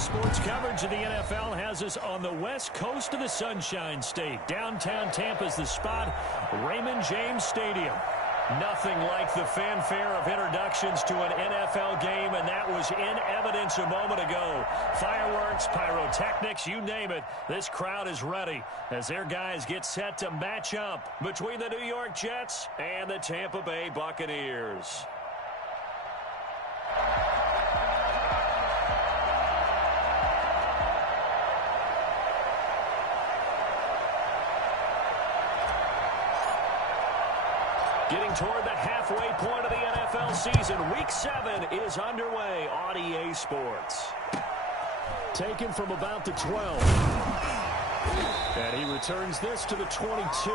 Sports coverage of the NFL has us on the west coast of the Sunshine State. Downtown Tampa's the spot, Raymond James Stadium. Nothing like the fanfare of introductions to an NFL game, and that was in evidence a moment ago. Fireworks, pyrotechnics, you name it. This crowd is ready as their guys get set to match up between the New York Jets and the Tampa Bay Buccaneers. Getting toward the halfway point of the NFL season. Week 7 is underway on EA Sports. Taken from about the 12. And he returns this to the 22. Take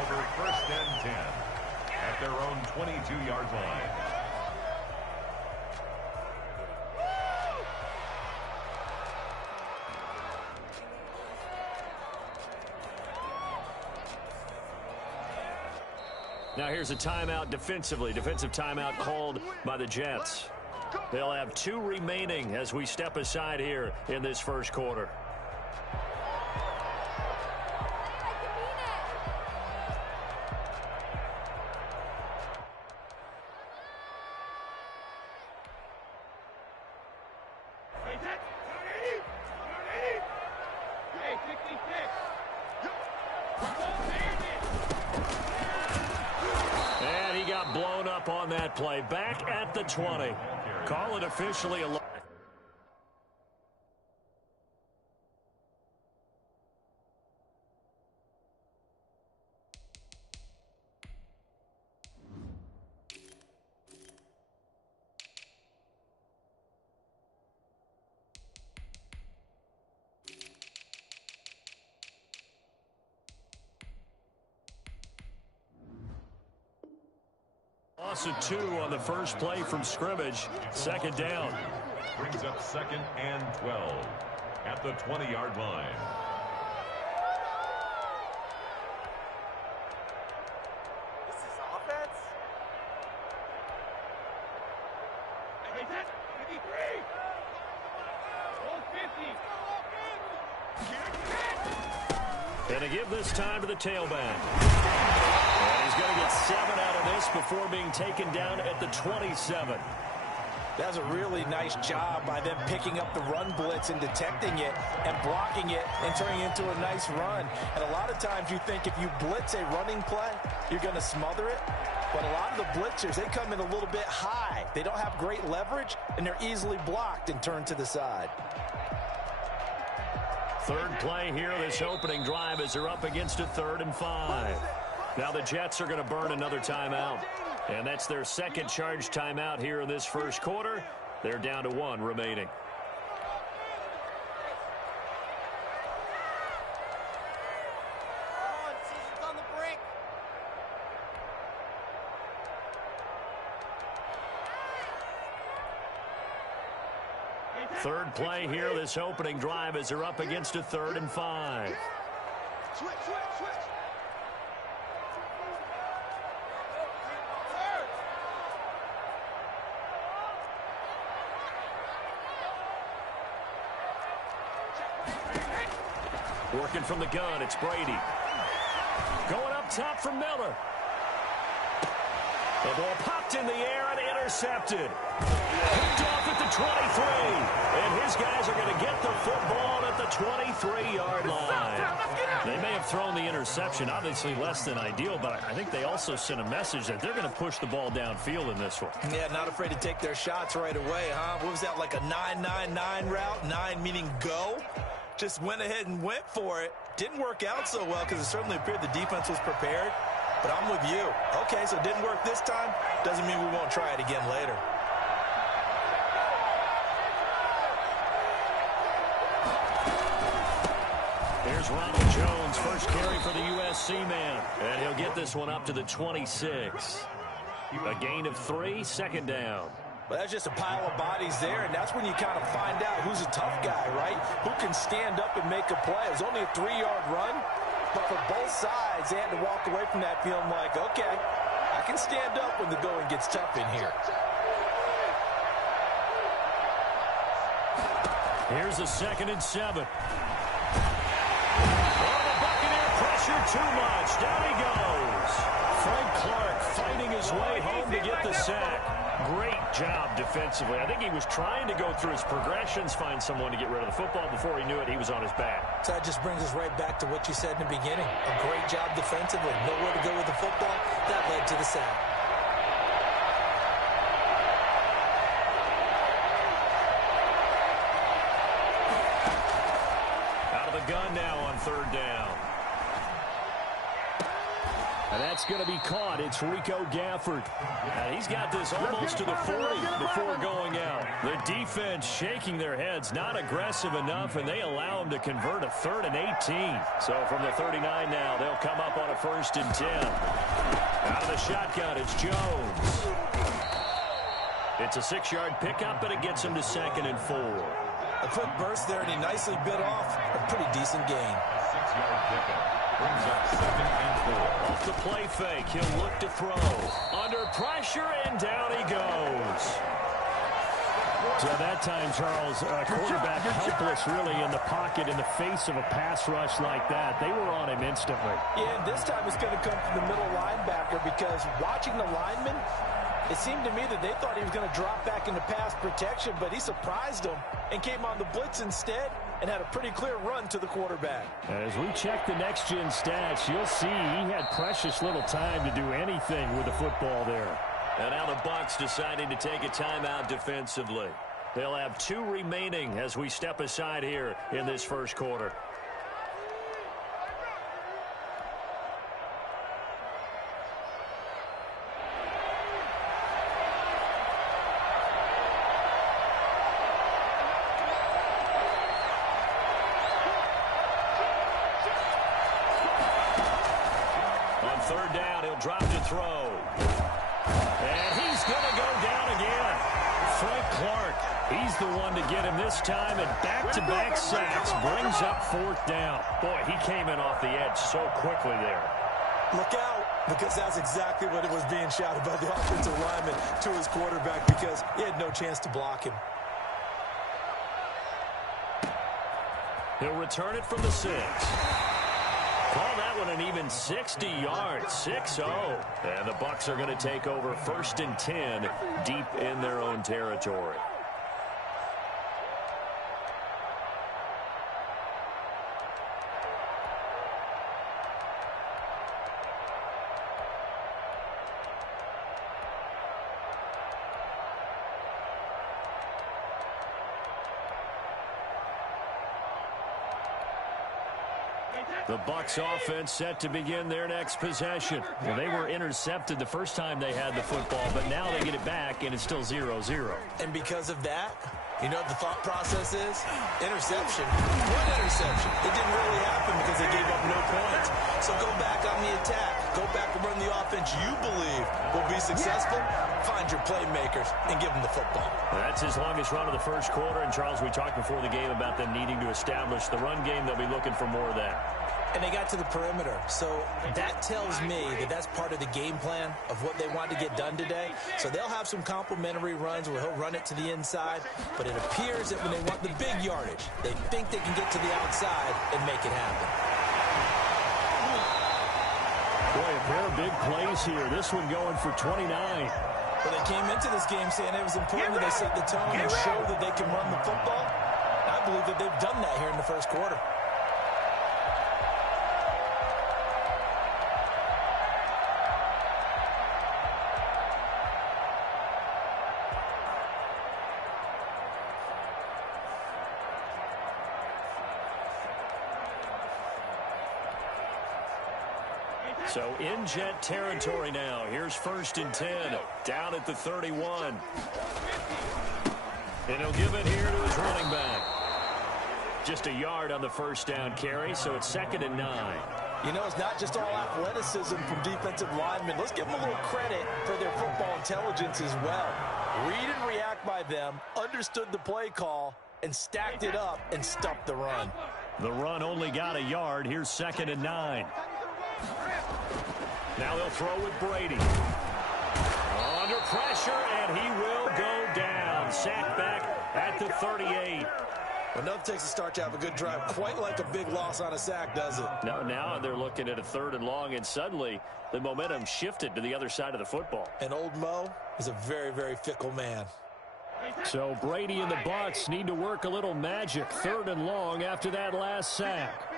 over 1st and 10 at their own 22-yard line. Now here's a timeout defensively. Defensive timeout called by the Jets. They'll have 2 remaining as we step aside here in this first quarter. Blown up on that play. Back at the 20. Call it officially a... Loss of 2 on the first play from scrimmage. Second down. Brings up 2nd and 12 at the 20-yard line. This is offense? Hey, that's 53. 50. And to give this time to the tailback. And he's going to get 7 out of this before being taken down at the 27. That's a really nice job by them picking up the run blitz and detecting it and blocking it and turning it into a nice run. And a lot of times you think if you blitz a running play, you're going to smother it. But a lot of the blitzers, they come in a little bit high. They don't have great leverage, and they're easily blocked and turned to the side. Third play here, this opening drive, as they're up against a 3rd and 5. Now the Jets are going to burn another timeout. And that's their second charge timeout here in this first quarter. They're down to 1 remaining. Third play here, this opening drive, as they're up against a 3rd and 5. Switch. Working from the gun, it's Brady. Going up top for Miller. The ball popped in the air and intercepted. Picked off at the 23. And his guys are going to get the football at the 23-yard line. They may have thrown the interception, obviously less than ideal, but I think they also sent a message that they're going to push the ball downfield in this one. Yeah, not afraid to take their shots right away, huh? What was that, like a 9-9-9 route? 9 meaning go? Just went ahead and went for it. Didn't work out so well because it certainly appeared the defense was prepared. But I'm with you. Okay, so it didn't work this time. Doesn't mean we won't try it again later. Here's Ronald Jones, first carry for the USC man. And he'll get this one up to the 26. A gain of 3, second down. Well, that's just a pile of bodies there, and that's when you kind of find out who's a tough guy, right? Who can stand up and make a play. It was only a 3-yard run, but for both sides, they had to walk away from that feeling like, okay, I can stand up when the going gets tough in here. Here's a 2nd and 7. The Buccaneer pressure too much. Down he goes. Frank Clark fighting his way home to get the sack. Great job defensively. I think he was trying to go through his progressions, find someone to get rid of the football. Before he knew it, he was on his back. So that just brings us right back to what you said in the beginning. A great job defensively. Nowhere to go with the football. That led to the sack. Out of the gun now on 3rd down. And that's going to be caught. It's Rico Gafford. And he's got this almost to the 40 before going out. The defense shaking their heads, not aggressive enough, and they allow him to convert a 3rd and 18. So from the 39 now, they'll come up on a 1st and 10. Out of the shotgun, it's Jones. It's a 6-yard pickup, and it gets him to 2nd and 4. A quick burst there, and he nicely bit off a pretty decent gain. 6-yard pickup. Brings up 2nd and 4. Off the play fake, he'll look to throw. Under pressure, and down he goes. So that time, Charles, quarterback helpless really in the pocket in the face of a pass rush like that. They were on him instantly. Yeah, and this time it's going to come from the middle linebacker because watching the lineman, it seemed to me that they thought he was going to drop back into pass protection, but he surprised them and came on the blitz instead and had a pretty clear run to the quarterback. As we check the next-gen stats, you'll see he had precious little time to do anything with the football there. And now the Bucs deciding to take a timeout defensively. They'll have 2 remaining as we step aside here in this first quarter. On 3rd down, he'll drop to throw. And he's going to go down again. Frank Clark, he's the one to get him this time, and back-to-back sacks brings up 4th down. Boy, he came in off the edge so quickly there. Look out, because that's exactly what it was being shouted by the offensive lineman to his quarterback because he had no chance to block him. He'll return it from the 6. Call that one an even 60 yards, 6-0. And the Bucs are going to take over 1st and 10 deep in their own territory. The Bucs offense set to begin their next possession. Well, they were intercepted the first time they had the football, but now they get it back, and it's still 0-0. And because of that, you know what the thought process is? Interception. One interception. It didn't really happen because they gave up no points. So go back on the attack. Go back and run the offense you believe will be successful. Find your playmakers and give them the football. That's his longest run of the first quarter. And, Charles, we talked before the game about them needing to establish the run game. They'll be looking for more of that. And they got to the perimeter. So that tells me that that's part of the game plan of what they want to get done today. So they'll have some complimentary runs where he'll run it to the inside. But it appears that when they want the big yardage, they think they can get to the outside and make it happen. Boy, a pair of big plays here. This one going for 29. Well, they came into this game saying it was important that they set the tone and show that they can run the football. And I believe that they've done that here in the first quarter. So in Jet territory now. Here's 1st and 10. Down at the 31. And he'll give it here to his running back. Just a yard on the first down carry, so it's 2nd and 9. You know, it's not just all athleticism from defensive linemen. Let's give them a little credit for their football intelligence as well. Read and react by them, understood the play call, and stacked it up and stuffed the run. The run only got a yard. Here's 2nd and 9. Now they'll throw with Brady. Under pressure, and he will go down. Sacked back at the 38. Well, nothing takes a start to have a good drive, quite like a big loss on a sack, does it? Now they're looking at a 3rd and long, and suddenly the momentum shifted to the other side of the football. And old Mo is a very, very fickle man. So Brady and the Bucs need to work a little magic. 3rd and long after that last sack.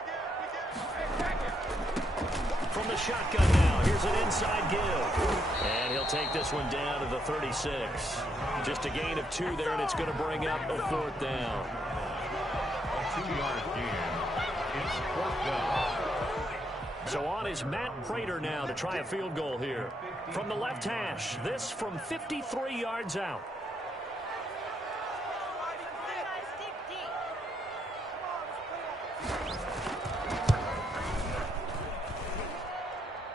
From the shotgun now, here's an inside give. And he'll take this one down to the 36. Just a gain of 2 there, and it's going to bring up a 4th down. A 2-yard gain. It's 4th down. So on is Matt Prater now to try a field goal here. From the left hash, this from 53 yards out.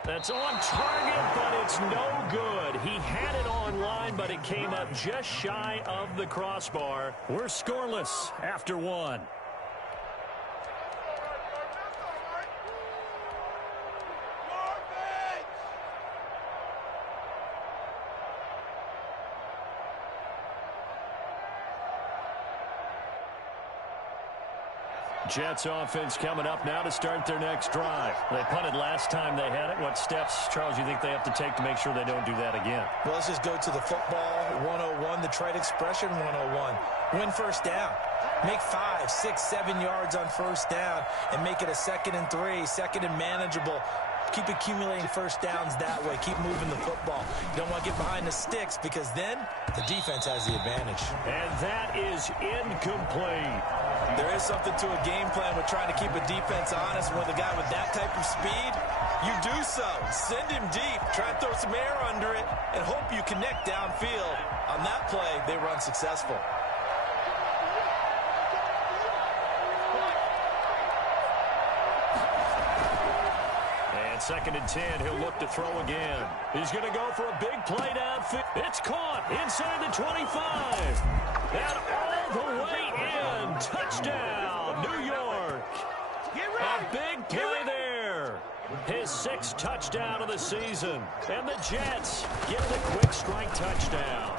That's on target, but it's no good. He had it on line, but it came up just shy of the crossbar. We're scoreless after 1. Jets offense coming up now to start their next drive. They punted last time they had it. What steps, Charles, you think they have to take to make sure they don't do that again? Well, let's just go to the football 101, the trade expression 101. Win first down. Make 5, 6, 7 yards on first down and make it a 2nd and 3, 2nd and manageable. Keep accumulating first downs that way. Keep moving the football. You don't want to get behind the sticks because then the defense has the advantage. And that is incomplete. There is something to a game plan with trying to keep a defense honest. With a guy with that type of speed, you do so. Send him deep. Try and throw some air under it and hope you connect downfield. On that play, they run successful. And 2nd and 10, he'll look to throw again. He's going to go for a big play downfield. It's caught inside the 25. And all the way in. Touchdown, New York. A big play there. His 6th touchdown of the season. And the Jets get the quick strike touchdown.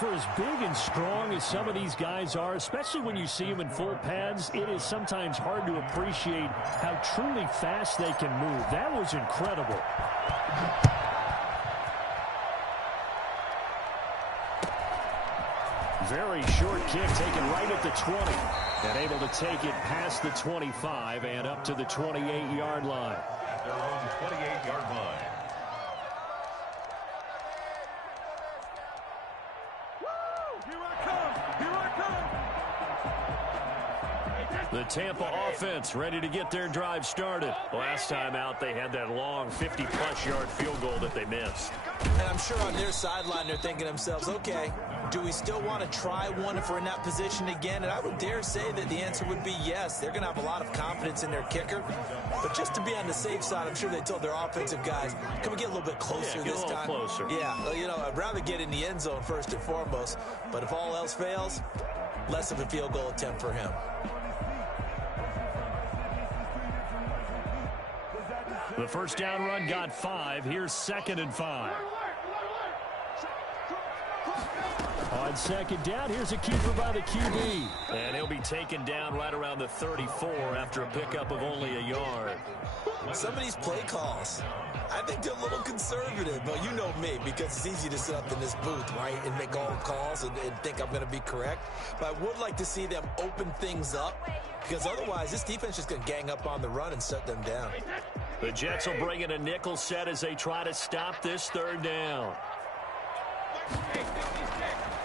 For as big and strong as some of these guys are, especially when you see them in full pads, it is sometimes hard to appreciate how truly fast they can move. That was incredible. Very short kick taken right at the 20. And able to take it past the 25 and up to the 28-yard line. At their own 28-yard line. The Tampa offense ready to get their drive started. Last time out, they had that long 50-plus yard field goal that they missed. And I'm sure on their sideline, they're thinking to themselves, okay, do we still want to try one if we're in that position again? And I would dare say that the answer would be yes. They're going to have a lot of confidence in their kicker. But just to be on the safe side, I'm sure they told their offensive guys, can we get a little bit closer this time? Closer. Yeah, well, you know, I'd rather get in the end zone first and foremost. But if all else fails, less of a field goal attempt for him. The first down run got 5. Here's 2nd and 5. On 2nd down, here's a keeper by the QB. And he'll be taken down right around the 34 after a pickup of only a yard. Some of these play calls, I think they're a little conservative. But you know me, because it's easy to sit up in this booth, right, and make all calls and think I'm going to be correct. But I would like to see them open things up, because otherwise this defense is going to gang up on the run and shut them down. The Jets will bring in a nickel set as they try to stop this 3rd down.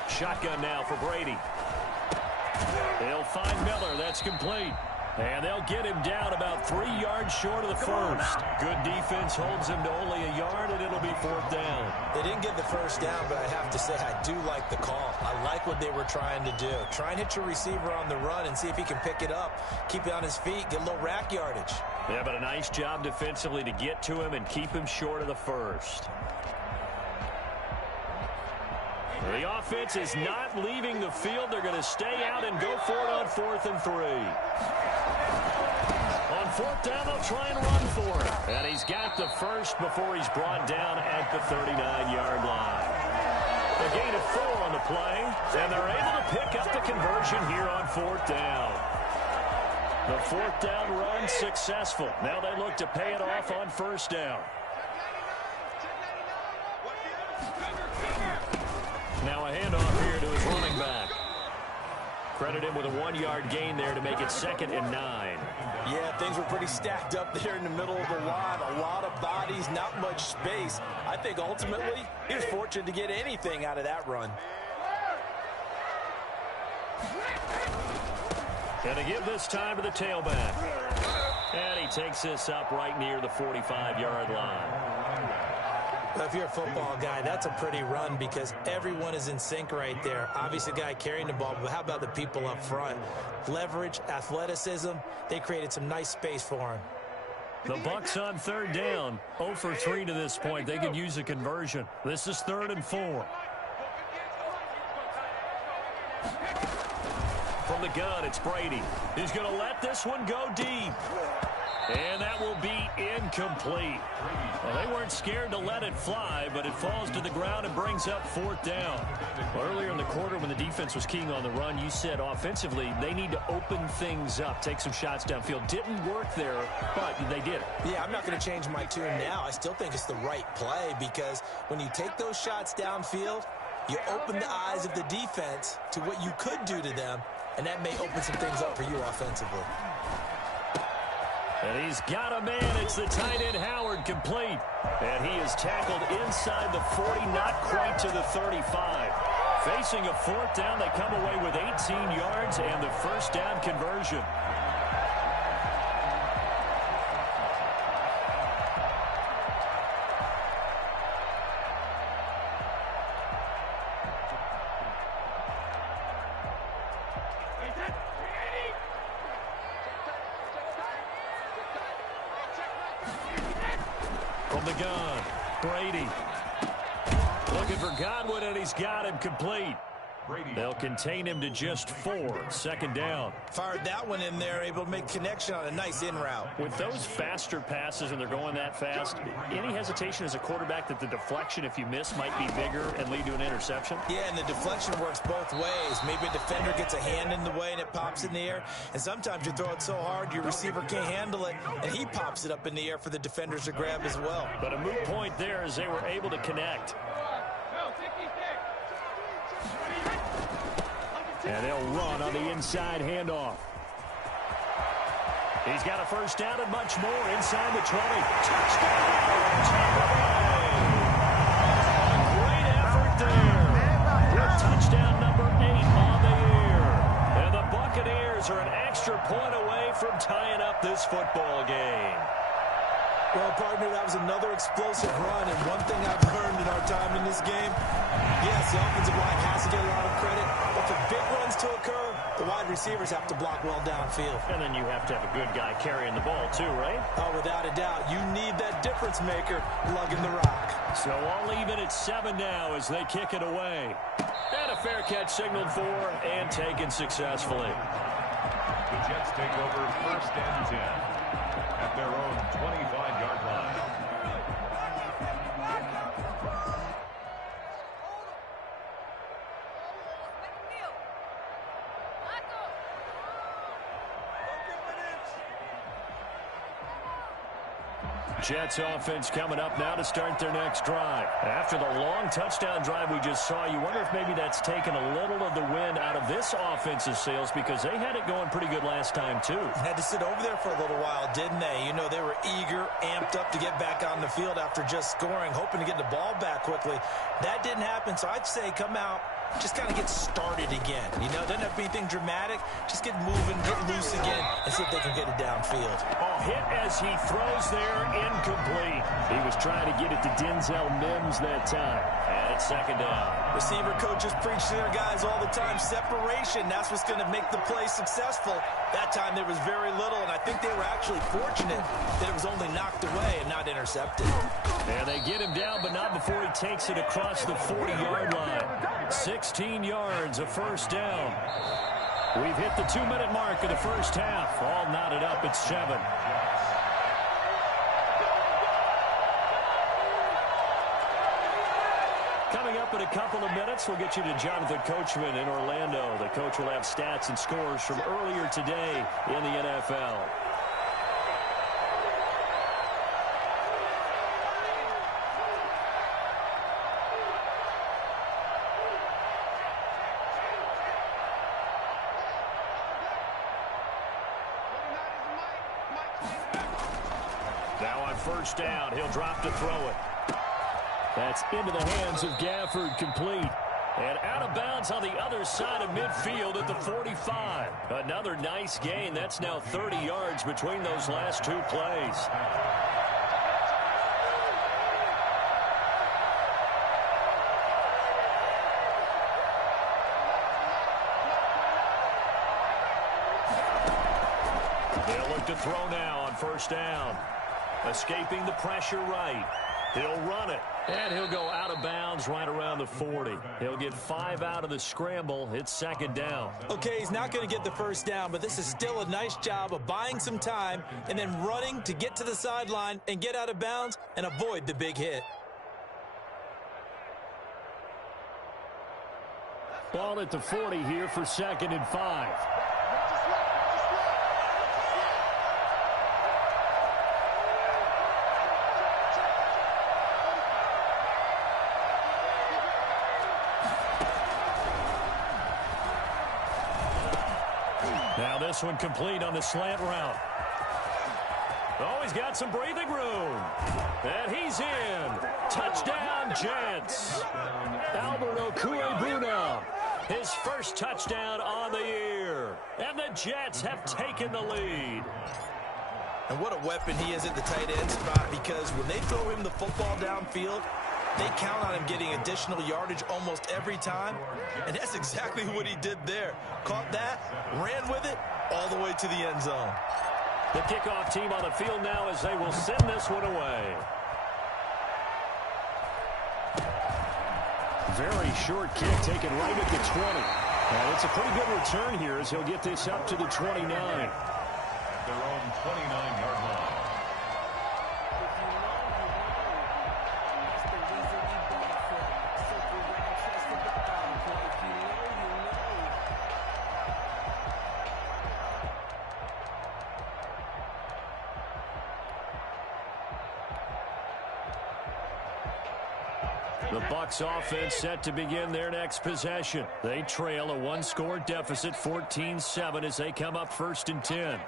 Shotgun now for Brady. They'll find Miller. That's complete. And they'll get him down about 3 yards short of the first. Good defense holds him to only a yard, and it'll be 4th down. They didn't get the first down, but I have to say I do like the call. I like what they were trying to do. Try and hit your receiver on the run and see if he can pick it up. Keep it on his feet, get a little rack yardage. Yeah, but a nice job defensively to get to him and keep him short of the first. The offense is not leaving the field. They're going to stay out and go for it on 4th and 3. On 4th down, they'll try and run for it. And he's got the first before he's brought down at the 39-yard line. A gain of 4 on the play, and they're able to pick up the conversion here on 4th down. The 4th down run successful. Now they look to pay it off on 1st down. Now a handoff here to his running back. Credit him with a 1-yard gain there to make it 2nd and 9. Yeah, things were pretty stacked up there in the middle of the line. A lot of bodies, not much space. I think ultimately he was fortunate to get anything out of that run. And to give this time to the tailback. And he takes this up right near the 45-yard line. If you're a football guy, that's a pretty run because everyone is in sync right there. Obviously, the guy carrying the ball, but how about the people up front? Leverage, athleticism, they created some nice space for him. The Bucks on 3rd down, 0 for 3 to this point. They could use a conversion. This is 3rd and 4. From the gun, it's Brady. He's going to let this one go deep. And that will be incomplete. Well, they weren't scared to let it fly, but it falls to the ground and brings up 4th down. Well, earlier in the quarter when the defense was keying on the run, you said offensively they need to open things up, take some shots downfield. Didn't work there, but they did it. Yeah, I'm not going to change my tune now. I still think it's the right play because when you take those shots downfield, you open the eyes of the defense to what you could do to them, and that may open some things up for you offensively. And he's got a man. It's the tight end Howard, complete. And he is tackled inside the 40, not quite to the 35. Facing a 4th down, they come away with 18 yards and the 1st down conversion. From the gun, Brady. Looking for Godwin, and he's got him complete. They'll contain him to just 4. 2nd down. Fired that one in there, able to make connection on a nice in route. With those faster passes and they're going that fast, any hesitation as a quarterback that the deflection, if you miss, might be bigger and lead to an interception? Yeah, and the deflection works both ways. Maybe a defender gets a hand in the way and it pops in the air. And sometimes you throw it so hard your receiver can't handle it, and he pops it up in the air for the defenders to grab as well. But a moot point there as they were able to connect. And they'll run on the inside handoff. He's got a 1st down and much more inside the 20. Touchdown! Great effort there. With touchdown number 8 on the year. And the Buccaneers are an extra point away from tying up this football game. Well, partner, that was another explosive run, and one thing I've learned in our time in this game, yes, the offensive line has to get a lot of credit, but for big runs to occur, the wide receivers have to block well downfield. And then you have to have a good guy carrying the ball too, right? Oh, without a doubt. You need that difference maker lugging the rock. So I'll leave it at 7 now as they kick it away. And a fair catch signaled for and taken successfully. The Jets take over 1st and 10 at their own 25-yard line. Jets offense coming up now to start their next drive. After the long touchdown drive we just saw, you wonder if maybe that's taken a little of the wind out of this offense's sails because they had it going pretty good last time too. Had to sit over there for a little while, didn't they? You know, they were eager, amped up to get back on the field after just scoring, hoping to get the ball back quickly. That didn't happen, so I'd say come out, just kind of get started again. You know, doesn't have to be anything dramatic. Just get moving, get loose again, and see if they can get it downfield. Oh, hit as he throws there, incomplete. He was trying to get it to Denzel Mims that time. And it's 2nd down. Receiver coaches preach to their guys all the time. Separation, that's what's going to make the play successful. That time there was very little, and I think they were actually fortunate that it was only knocked away and not intercepted. And they get him down, but not before he takes it across the 40-yard line. 16 yards, a 1st down. We've hit the 2-minute mark of the first half. All knotted up at 7. Coming up in a couple of minutes, we'll get you to Jonathan Coachman in Orlando. The coach will have stats and scores from earlier today in the NFL. Now on first down, he'll drop to throw it. That's into the hands of Gafford, complete. And out of bounds on the other side of midfield at the 45. Another nice gain. That's now 30 yards between those last two plays. They'll look to throw now on first down. Escaping the pressure right. He'll run it, and he'll go out of bounds right around the 40. He'll get 5 out of the scramble. It's second down. Okay, he's not going to get the first down, but this is still a nice job of buying some time and then running to get to the sideline and get out of bounds and avoid the big hit. Ball at the 40 here for 2nd and 5. Now this one complete on the slant route. Oh, he's got some breathing room. And he's in. Touchdown, Jets. Albert Okwuegbunam, his first touchdown on the year. And the Jets have taken the lead. And what a weapon he is at the tight end spot, because when they throw him the football downfield, they count on him getting additional yardage almost every time. And that's exactly what he did there. Caught that, ran with it, all the way to the end zone. The kickoff team on the field now as they will send this one away. Very short kick taken right at the 20. And it's a pretty good return here as he'll get this up to the 29. At their own 29-yard line. The Bucs offense set to begin their next possession. They trail a one-score deficit, 14-7, as they come up 1st and 10.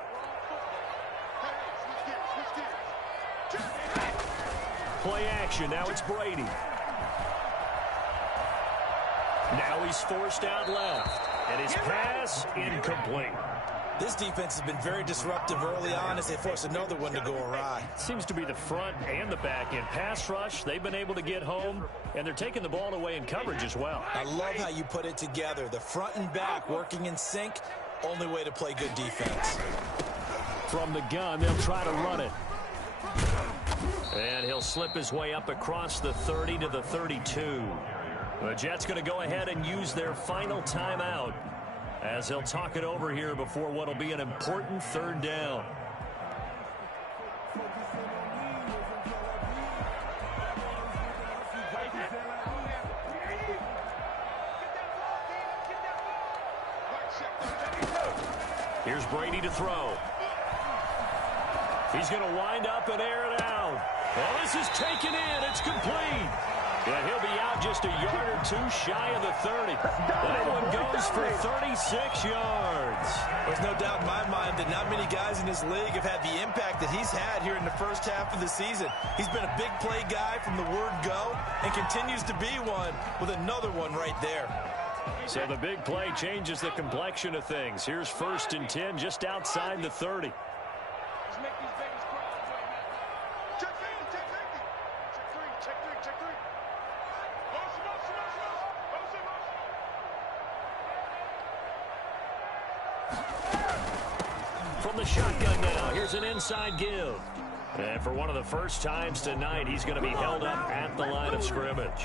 Play action. Now it's Brady. Now he's forced out left. And his pass incomplete. This defense has been very disruptive early on as they force another one to go awry. Seems to be the front and the back end. Pass rush, they've been able to get home, and they're taking the ball away in coverage as well. I love how you put it together. The front and back working in sync, only way to play good defense. From the gun, they'll try to run it. And he'll slip his way up across the 30 to the 32. The Jets going to go ahead and use their final timeout as they'll talk it over here before what will be an important 3rd down. Here's Brady to throw. He's going to wind up and air it out. Well, this is taken in. It's complete. And he'll be out just a yard or two shy of the 30. That one goes for 36 yards. There's no doubt in my mind that not many guys in this league have had the impact that he's had here in the first half of the season. He's been a big play guy from the word go and continues to be one with another one right there. So the big play changes the complexion of things. Here's 1st and 10 just outside the 30. From the shotgun now, here's an inside give. And for one of the first times tonight, he's going to be held up at the line of scrimmage.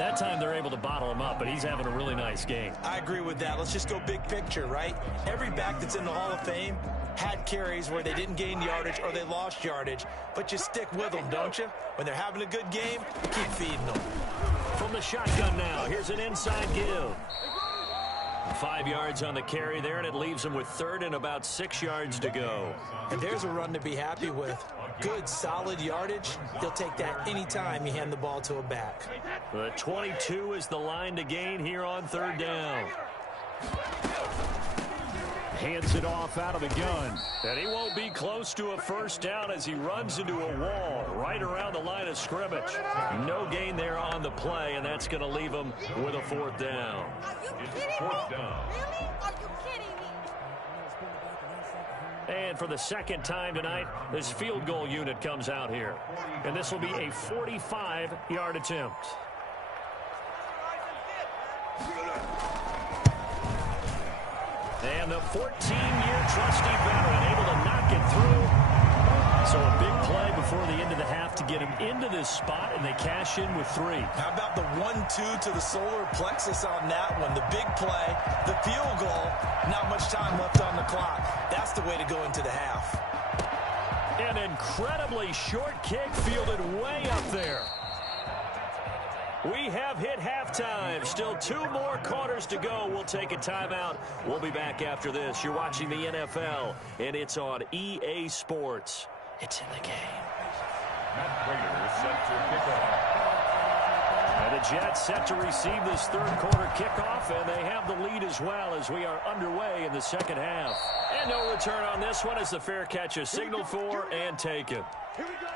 That time they're able to bottle him up, but he's having a really nice game. I agree with that. Let's just go big picture, right? Every back that's in the Hall of Fame had carries where they didn't gain yardage or they lost yardage, but you stick with them, don't you? When they're having a good game, keep feeding them. From the shotgun now, here's an inside give. 5 yards on the carry there, and it leaves him with third and about 6 yards to go. And there's a run to be happy with. Good, solid yardage. He'll take that anytime you hand the ball to a back. The 22 is the line to gain here on third down. Hands it off out of the gun. And he won't be close to a first down as he runs into a wall right around the line of scrimmage. No gain there on the play, and that's going to leave him with a fourth down. Are you kidding me? Really? Are you kidding me? And for the second time tonight, this field goal unit comes out here. And this will be a 45-yard attempt. And the 14-year trusty veteran able to knock it through. So a big play before the end of the half to get him into this spot, and they cash in with 3. How about the 1-2 to the solar plexus on that one? The big play, the field goal, not much time left on the clock. That's the way to go into the half. An incredibly short kick fielded way up there. We have hit halftime. Still 2 more quarters to go. We'll take a timeout. We'll be back after this. You're watching the NFL, and it's on EA Sports. It's in the game. Matt Prater set to kick off. And the Jets set to receive this third quarter kickoff, and they have the lead as well as we are underway in the second half. And no return on this one as the fair catch is signaled for and taken. Here we go.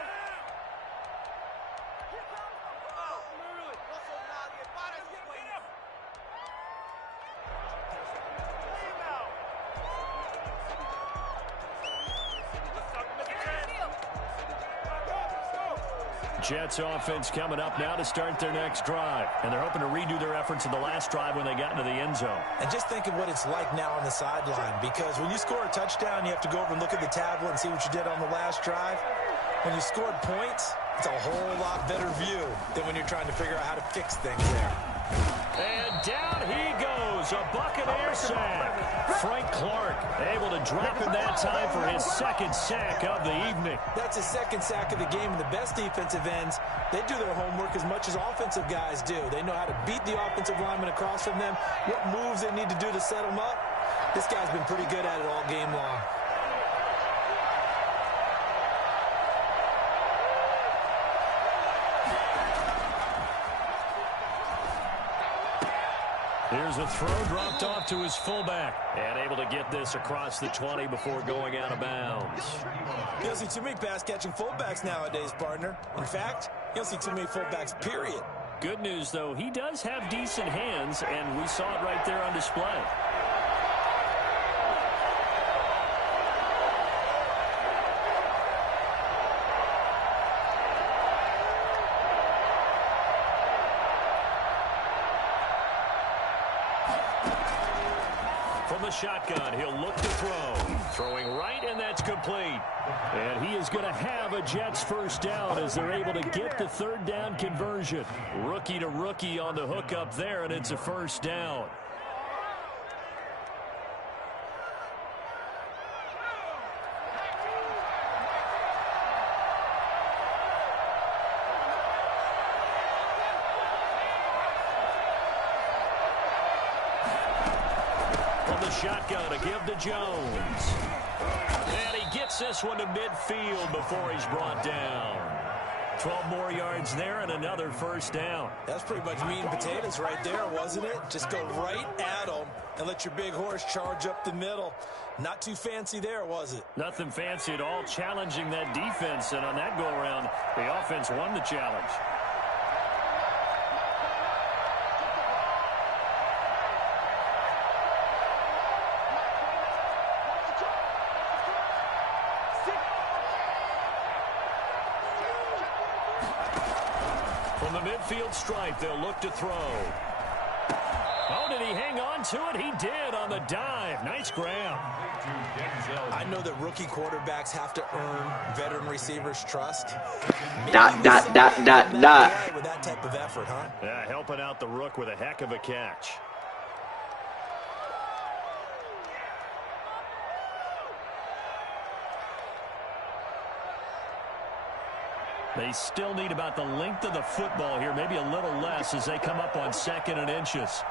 Jets offense coming up now to start their next drive. And they're hoping to redo their efforts in the last drive when they got into the end zone. And just think of what it's like now on the sideline, because when you score a touchdown, you have to go over and look at the tablet and see what you did on the last drive. When you scored points, it's a whole lot better view than when you're trying to figure out how to fix things there. And down he goes, a Buccaneer sack. Frank Clark able to drop him that time for his second sack of the evening. That's his second sack of the game, and the best defensive ends, they do their homework as much as offensive guys do. They know how to beat the offensive lineman across from them, what moves they need to do to set them up. This guy's been pretty good at it all game long. Here's a throw dropped off to his fullback. And able to get this across the 20 before going out of bounds. You don't see too many pass-catching fullbacks nowadays, partner. In fact, you don't see too many fullbacks, period. Good news, though, he does have decent hands, and we saw it right there on display. From the shotgun, he'll look to throw. Throwing right, and that's complete. And he is going to have a Jets first down as they're able to get the third down conversion. Rookie to rookie on the hook up there, and it's a first down. Shotgun to give to Jones. And he gets this one to midfield before he's brought down. 12 more yards there and another first down. That's pretty much meat and potatoes right there, wasn't it? Just go right at them and let your big horse charge up the middle. Not too fancy there, was it? Nothing fancy at all, challenging that defense. And on that go-around, the offense won the challenge. From the midfield stripe, they'll look to throw. Oh, did he hang on to it? He did on the dive. Nice grab. I know that rookie quarterbacks have to earn veteran receivers' trust. With that type of effort, huh? Yeah, helping out the rook with a heck of a catch. They still need about the length of the football here, maybe a little less as they come up on 2nd and inches.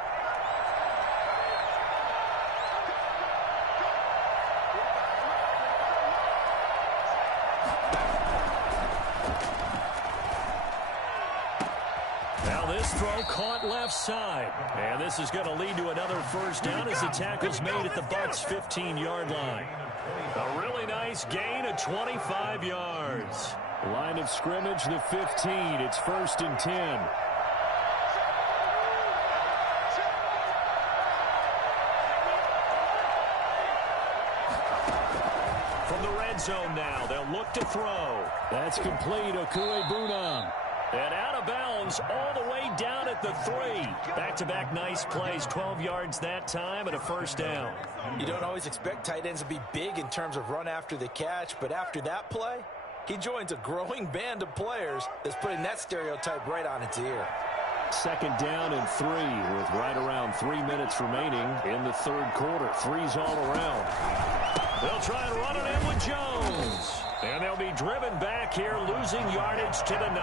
Now this throw caught left side. And this is going to lead to another first down as the tackle's made at the Bucs' 15-yard line. A really nice gain of 25 yards. Line of scrimmage, the 15. It's 1st and 10. From the red zone now, they'll look to throw. That's complete, Okuegbunam. And out of bounds all the way down at the 3. Back-to-back nice plays, 12 yards that time and a first down. You don't always expect tight ends to be big in terms of run after the catch, but after that play, he joins a growing band of players that's putting that stereotype right on its ear. 2nd down and 3 with right around 3 minutes remaining in the 3rd quarter. 3's all around. They'll try and run it in with Jones. And they'll be driven back here, losing yardage to the 9.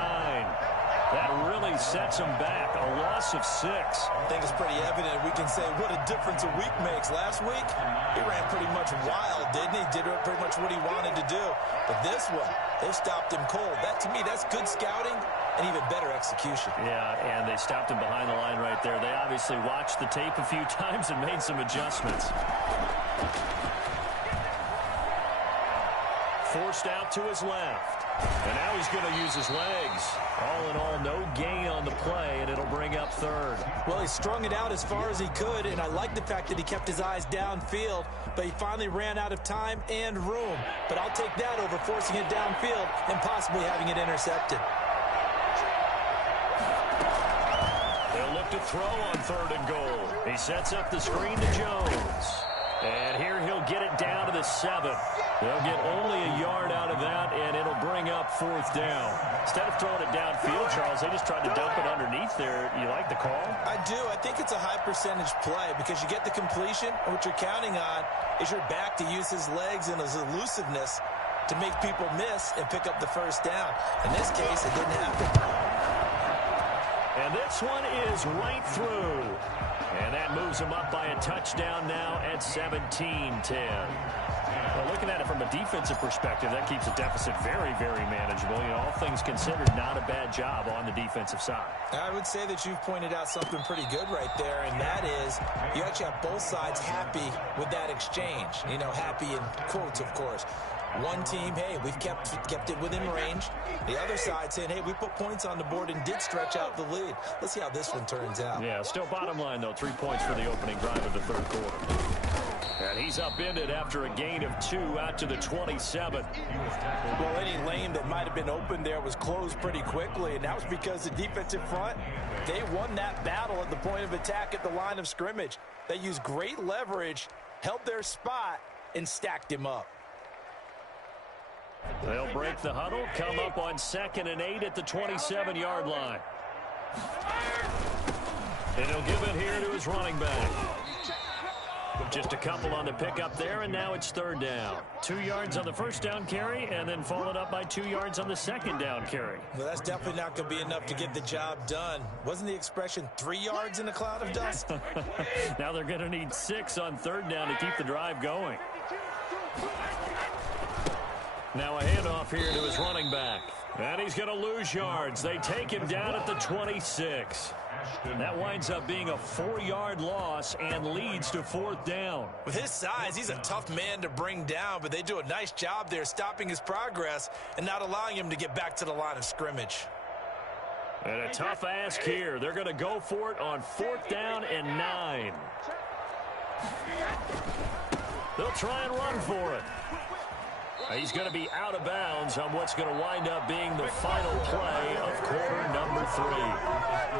That really sets them back. A loss of 6. I think it's pretty evident. We can say what a difference a week makes. Last week, he ran pretty much wild, didn't he? Did pretty much what he wanted to do. But this one, they stopped him cold. That, to me, that's good scouting and even better execution. Yeah, and they stopped him behind the line right there. They obviously watched the tape a few times and made some adjustments. Forced out to his left. And now he's going to use his legs. All in all, no gain on the play, and it'll bring up 3rd. Well, he strung it out as far as he could, and I like the fact that he kept his eyes downfield, but he finally ran out of time and room. But I'll take that over forcing it downfield and possibly having it intercepted. They'll look to throw on 3rd and goal. He sets up the screen to Jones. And here he'll get it down to the 7. They'll get only a yard out of that, and it'll bring up 4th down. Instead of throwing it downfield, Charles, they just tried to dump it underneath there. You like the call? I do. I think it's a high-percentage play because you get the completion, and what you're counting on is your back to use his legs and his elusiveness to make people miss and pick up the first down. In this case, it didn't happen. And this one is right through. And that moves him up by a touchdown now at 17-10. Well, looking at it from a defensive perspective, that keeps the deficit very, very manageable. You know, all things considered, not a bad job on the defensive side. I would say that you've pointed out something pretty good right there, and that is you actually have both sides happy with that exchange. You know, happy in quotes, of course. One team, hey, we've kept it within range. The other side saying, hey, we put points on the board and did stretch out the lead. Let's see how this one turns out. Yeah, still bottom line, though. 3 points for the opening drive of the 3rd quarter. And he's upended after a gain of 2 out to the 27. Well, any lane that might have been open there was closed pretty quickly, and that was because the defensive front, they won that battle at the point of attack at the line of scrimmage. They used great leverage, held their spot, and stacked him up. They'll break the huddle, come up on 2nd and 8 at the 27-yard line. And he'll give it here to his running back. Just a couple on the pickup there, and now it's 3rd down. 2 yards on the first down carry, and then followed up by 2 yards on the 2nd down carry. Well, that's definitely not going to be enough to get the job done. Wasn't the expression 3 yards in a cloud of dust? Now they're going to need 6 on 3rd down to keep the drive going. Now a handoff here to his running back. And he's going to lose yards. They take him down at the 26. That winds up being a 4-yard loss and leads to 4th down. With his size, he's a tough man to bring down, but they do a nice job there stopping his progress and not allowing him to get back to the line of scrimmage. And a tough ask here. They're going to go for it on 4th down and 9. They'll try and run for it. He's going to be out of bounds on what's going to wind up being the final play of quarter number 3.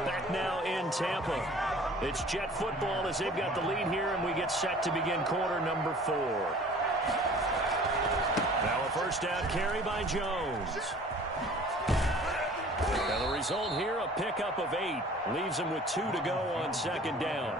Back now in Tampa. It's Jet football as they've got the lead here, and we get set to begin quarter number 4. Now a first down carry by Jones. And the result here, a pickup of 8. Leaves him with 2 to go on second down.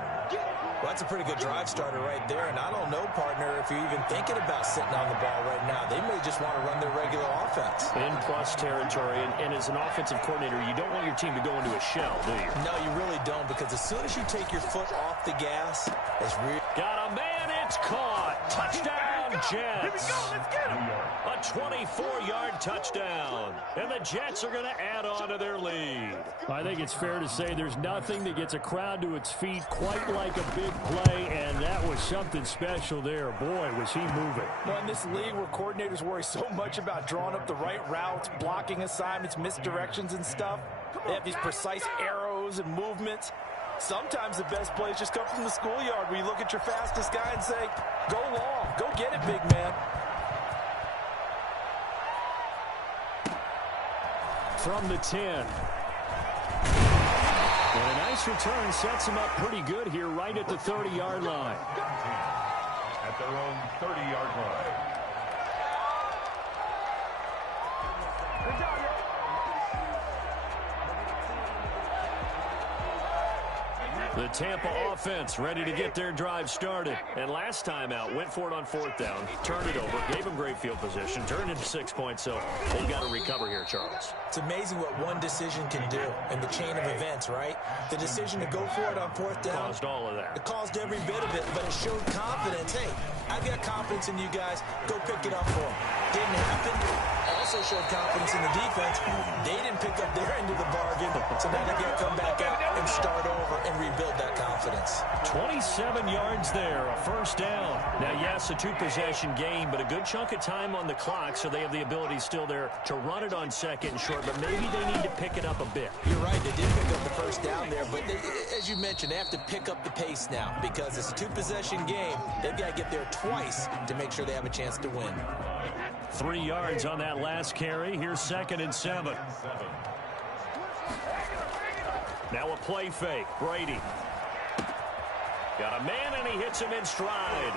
Well, that's a pretty good drive starter right there. And I don't know, partner, if you're even thinking about sitting on the ball right now. They may just want to run their regular offense. In plus territory. And as an offensive coordinator, you don't want your team to go into a shell, do you? No, you really don't, because as soon as you take your foot off the gas, it's real. Got a man, it's caught. Touchdown, Jets. Let's get him. A 24-yard touchdown. And the Jets are going to add on to their lead. I think it's fair to say there's nothing that gets a crowd to its feet quite like a big play, and that was something special there. Boy, was he moving. Well, in this league where coordinators worry so much about drawing up the right routes, blocking assignments, misdirections and stuff, they have these precise arrows and movements. Sometimes the best plays just come from the schoolyard where you look at your fastest guy and say, go long, go get it, big man. From the 10. And a nice return sets him up pretty good here right at the 30-yard line. At their own 30-yard line. The Tampa offense ready to get their drive started. And last time out, went for it on 4th down, turned it over, gave them great field position, turned into 6 points, so they've got to recover here, Charles. It's amazing what one decision can do in the chain of events, right? The decision to go for it on 4th down. Caused all of that. It caused every bit of it, but it showed confidence. Hey, I've got confidence in you guys. Go pick it up for them. Didn't happen. Also showed confidence in the defense. They didn't pick up their end of the bargain, so now they got to come back out and start over and rebuild that confidence. 27 yards there, a first down. Now, yes, a 2-possession game, but a good chunk of time on the clock, so they have the ability still there to run it on second and short, but maybe they need to pick it up a bit. You're right, they did pick up the first down there, but as you mentioned, they have to pick up the pace now because it's a 2-possession game. They've got to get there twice to make sure they have a chance to win. 3 yards on that last carry. Here's 2nd and 7. Now a play fake. Brady. Got a man, and he hits him in stride.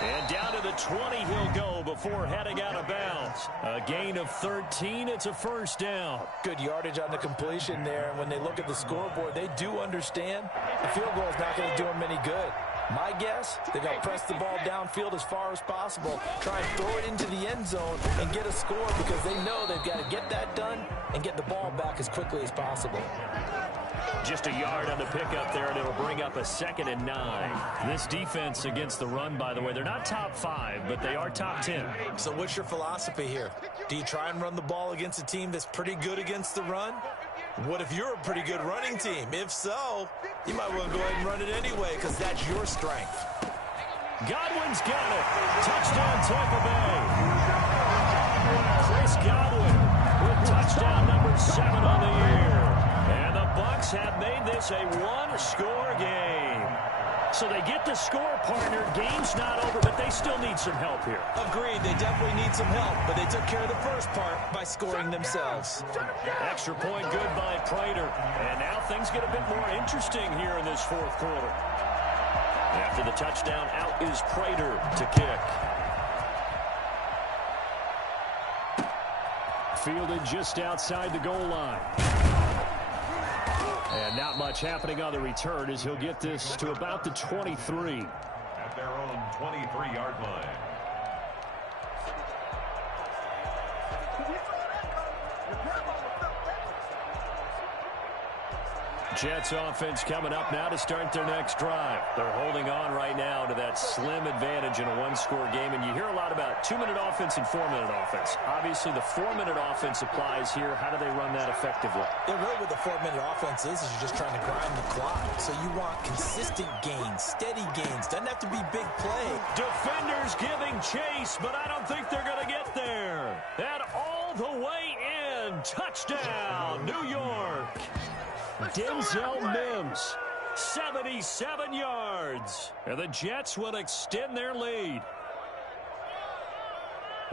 And down to the 20 he'll go before heading out of bounds. A gain of 13. It's a first down. Good yardage on the completion there. And when they look at the scoreboard, they do understand the field goal is not going to do them any good. My guess, they're going to press the ball downfield as far as possible, try and throw it into the end zone and get a score because they know they've got to get that done and get the ball back as quickly as possible. Just a yard on the pickup there, and it'll bring up a 2nd and 9. This defense against the run, by the way, they're not top 5, but they are top 10. So what's your philosophy here? Do you try and run the ball against a team that's pretty good against the run? What if you're a pretty good running team? If so, you might want to go ahead and run it anyway because that's your strength. Godwin's got it. Touchdown, Tampa Bay. Chris Godwin with touchdown number 7 on the year. And the Bucs have made this a 1-score game. So they get the score, partner. Game's not over, but they still need some help here. Agreed, they definitely need some help, but they took care of the first part by scoring themselves. Extra point good by Prater. And now things get a bit more interesting here in this 4th quarter. After the touchdown, out is Prater to kick. Fielded just outside the goal line. And not much happening on the return as he'll get this to about the 23. At their own 23-yard line. Jets offense coming up now to start their next drive. They're holding on right now to that slim advantage in a 1-score game. And you hear a lot about 2-minute offense and 4-minute offense. Obviously, the 4-minute offense applies here. How do they run that effectively? Yeah, really what the 4-minute offense is you're just trying to grind the clock. So you want consistent gains, steady gains. Doesn't have to be big play. Defenders giving chase, but I don't think they're going to get there. And all the way in. Touchdown, New York. Denzel Mims, 77 yards. And the Jets will extend their lead.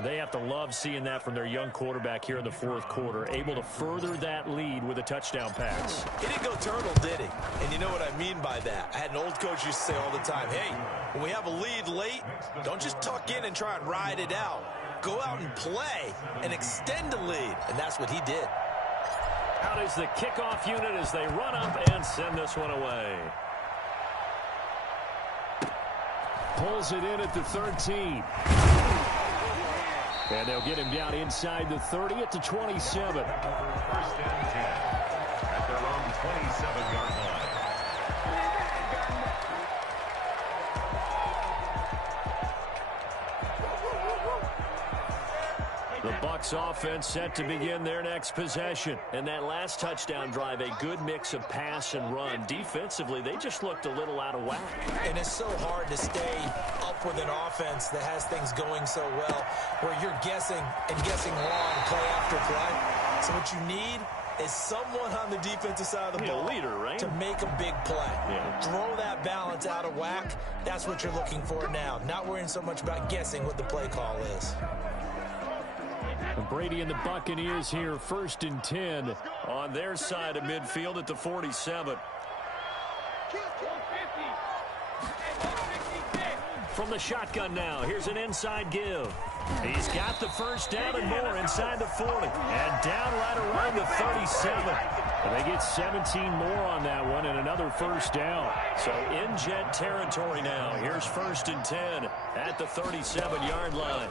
They have to love seeing that from their young quarterback here in the fourth quarter, able to further that lead with a touchdown pass. He didn't go turtle, did he? And you know what I mean by that. I had an old coach used to say all the time, hey, when we have a lead late, don't just tuck in and try and ride it out. Go out and play and extend the lead. And that's what he did. Out is the kickoff unit as they run up and send this one away. Pulls it in at the 13. And they'll get him down inside the 30 at the 27. First and 10 at their own 27-yard line. The Bucs offense set to begin their next possession. And that last touchdown drive, a good mix of pass and run. Defensively, they just looked a little out of whack. And it's so hard to stay up with an offense that has things going so well, where you're guessing and guessing wrong play after play. So what you need is someone on the defensive side of the ball, leader, right? to make a big play. Yeah. Throw that balance out of whack. That's what you're looking for now. Not worrying so much about guessing what the play call is. Brady and the Buccaneers here, 1st and 10 on their side of midfield at the 47. From the shotgun now, here's an inside give. He's got the first down and more inside the 40. And down right around the 37. And they get 17 more on that one and another first down. So in Jet territory now. Here's 1st and 10 at the 37-yard line.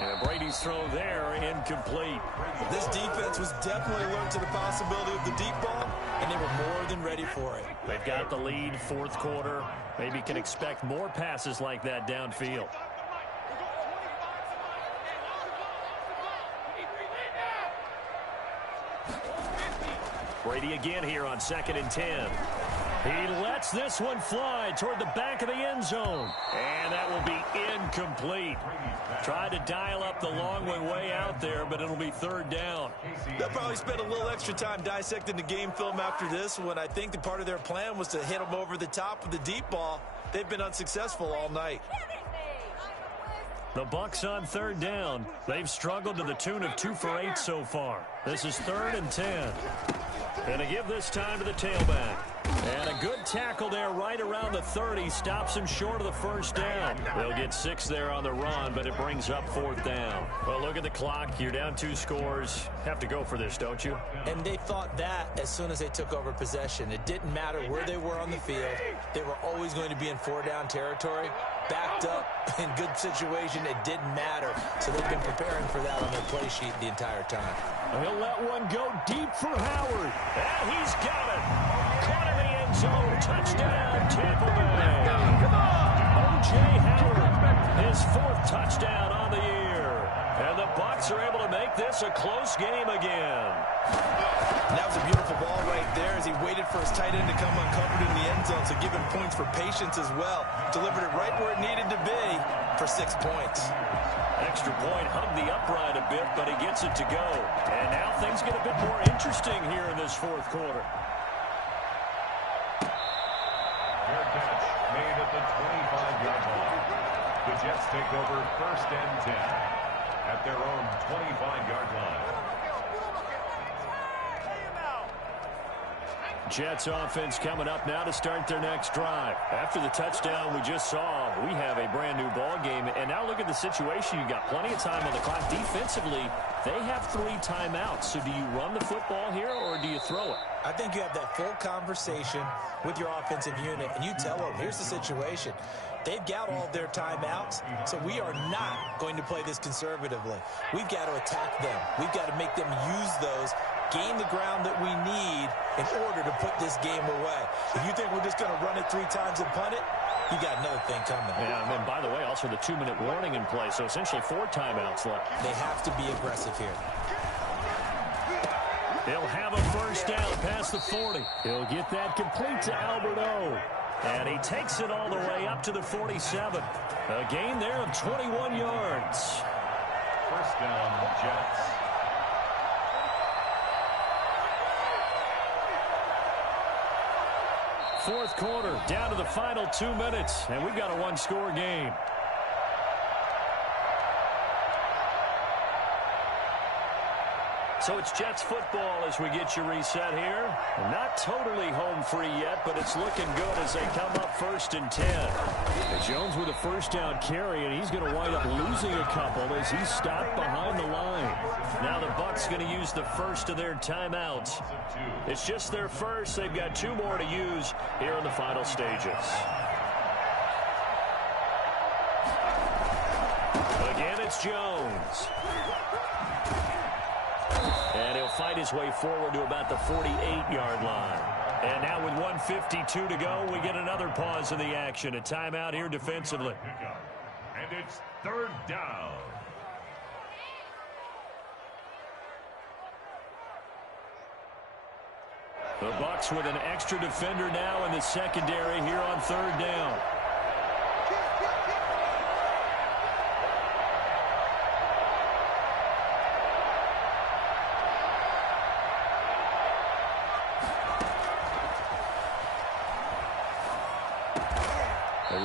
And Brady's throw there, incomplete. This defense was definitely alert to the possibility of the deep ball, and they were more than ready for it. They've got the lead, fourth quarter. Maybe can expect more passes like that downfield. Brady again here on 2nd and 10. He lets this one fly toward the back of the end zone. And that will be incomplete. Tried to dial up the long way out there, but it'll be 3rd down. They'll probably spend a little extra time dissecting the game film after this one. I think that part of their plan was to hit them over the top with the deep ball. They've been unsuccessful all night. The Bucs on 3rd down. They've struggled to the tune of 2 for 8 so far. This is 3rd and 10. And to give this time to the tailback. And a good tackle there right around the 30. Stops him short of the first down. They'll get 6 there on the run, but it brings up 4th down. Well, look at the clock. You're down 2 scores. Have to go for this, don't you? And they thought that as soon as they took over possession. It didn't matter where they were on the field. They were always going to be in 4-down territory. Backed up, in good situation, it didn't matter. So they've been preparing for that on their play sheet the entire time. He'll let one go deep for Howard. And he's got it. Caught in the end zone. Touchdown, Tampa Bay. O.J. Howard, his 4th touchdown on the year. And the Bucs are able to make this a close game again. And that was a beautiful ball right there as he waited for his tight end to come uncovered in the end zone, so give him points for patience as well. Delivered it right where it needed to be for 6 points. Extra point, hugged the upright a bit, but he gets it to go. And now things get a bit more interesting here in this 4th quarter. Fair catch made at the 25-yard line. The Jets take over 1st and 10 at their own 25-yard line. Jets offense coming up now to start their next drive. After the touchdown we just saw, we have a brand new ball game. And now look at the situation. You got plenty of time on the clock. Defensively, they have 3 timeouts. So do you run the football here or do you throw it? I think you have that full conversation with your offensive unit, and you tell them, here's the situation. They've got all of their timeouts, so we are not going to play this conservatively. We've got to attack them. We've got to make them use those, gain the ground that we need in order to put this game away. If you think we're just going to run it 3 times and punt it, you got another thing coming. Yeah, and then, by the way, also the 2-minute warning in play, so essentially 4 timeouts left. They have to be aggressive here. He'll have a first down past the 40. He'll get that complete to Albert O. And he takes it all the way up to the 47. A gain there of 21 yards. First down, Jets. Fourth quarter, down to the final 2 minutes, and we've got a one-score game. So it's Jets football as we get you reset here. Not totally home free yet, but it's looking good as they come up 1st and 10. And Jones with a first down carry, and he's going to wind up losing a couple as he's stopped behind the line. Now the Bucs going to use the first of their timeouts. It's just their first. They've got 2 more to use here in the final stages. Again, it's Jones. And he'll fight his way forward to about the 48-yard line. And now with 1:52 to go, we get another pause in the action. A timeout here defensively. And it's 3rd down. The Bucs with an extra defender now in the secondary here on 3rd down.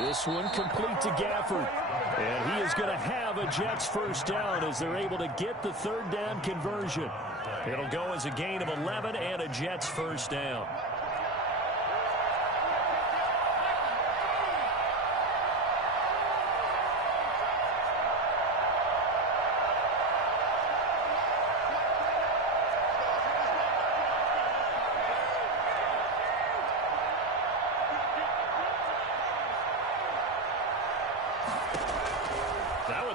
This one complete to Gafford. And he is going to have a Jets first down as they're able to get the 3rd down conversion. It'll go as a gain of 11 and a Jets first down.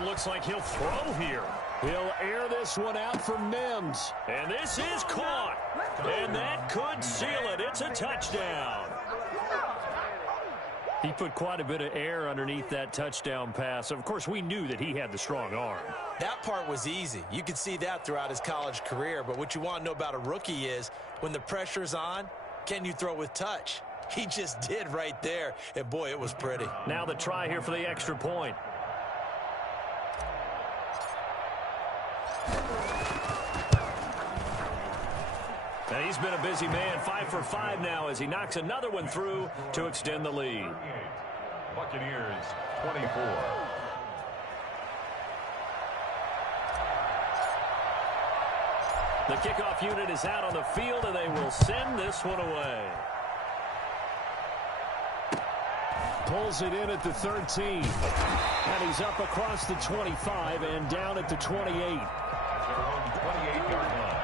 Looks like he'll throw here. He'll air this one out for Mims. And this is caught. And that could seal it. It's a touchdown. He put quite a bit of air underneath that touchdown pass. Of course, we knew that he had the strong arm. That part was easy. You could see that throughout his college career. But what you want to know about a rookie is when the pressure's on, can you throw with touch? He just did right there. And, boy, it was pretty. Now the try here for the extra point. And he's been a busy man, 5 for 5 now as he knocks another one through to extend the lead. Buccaneers 24. The kickoff unit is out on the field, and they will send this one away. Pulls it in at the 13. And he's up across the 25 and down at the 28. At their own 28-yard line.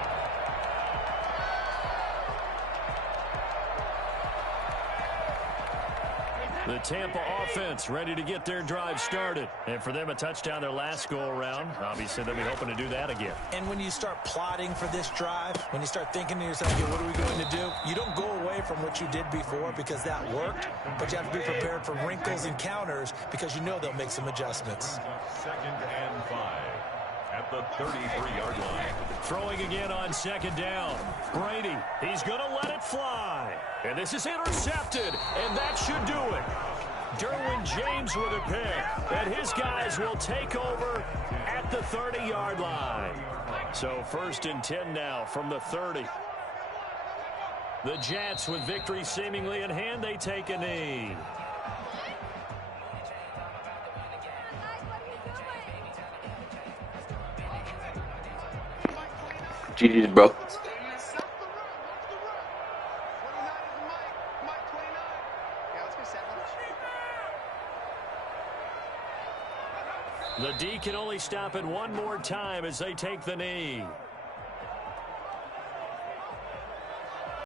The Tampa offense ready to get their drive started. And for them, a touchdown their last go-around. Obviously, they'll be hoping to do that again. And when you start plotting for this drive, when you start thinking to yourself, okay, what are we going to do? You don't go away from what you did before because that worked, but you have to be prepared for wrinkles and counters because you know they'll make some adjustments. 2nd and 5 at the 33-yard line. Throwing again on 2nd down. Brady, he's going to let it fly. And this is intercepted, and that should do it. Derwin James with a pick, and his guys will take over at the 30-yard line. So 1st and 10 now from the 30. The Jets with victory seemingly in hand, they take a knee. GG's, bro. The D can only stop it one more time as they take the knee.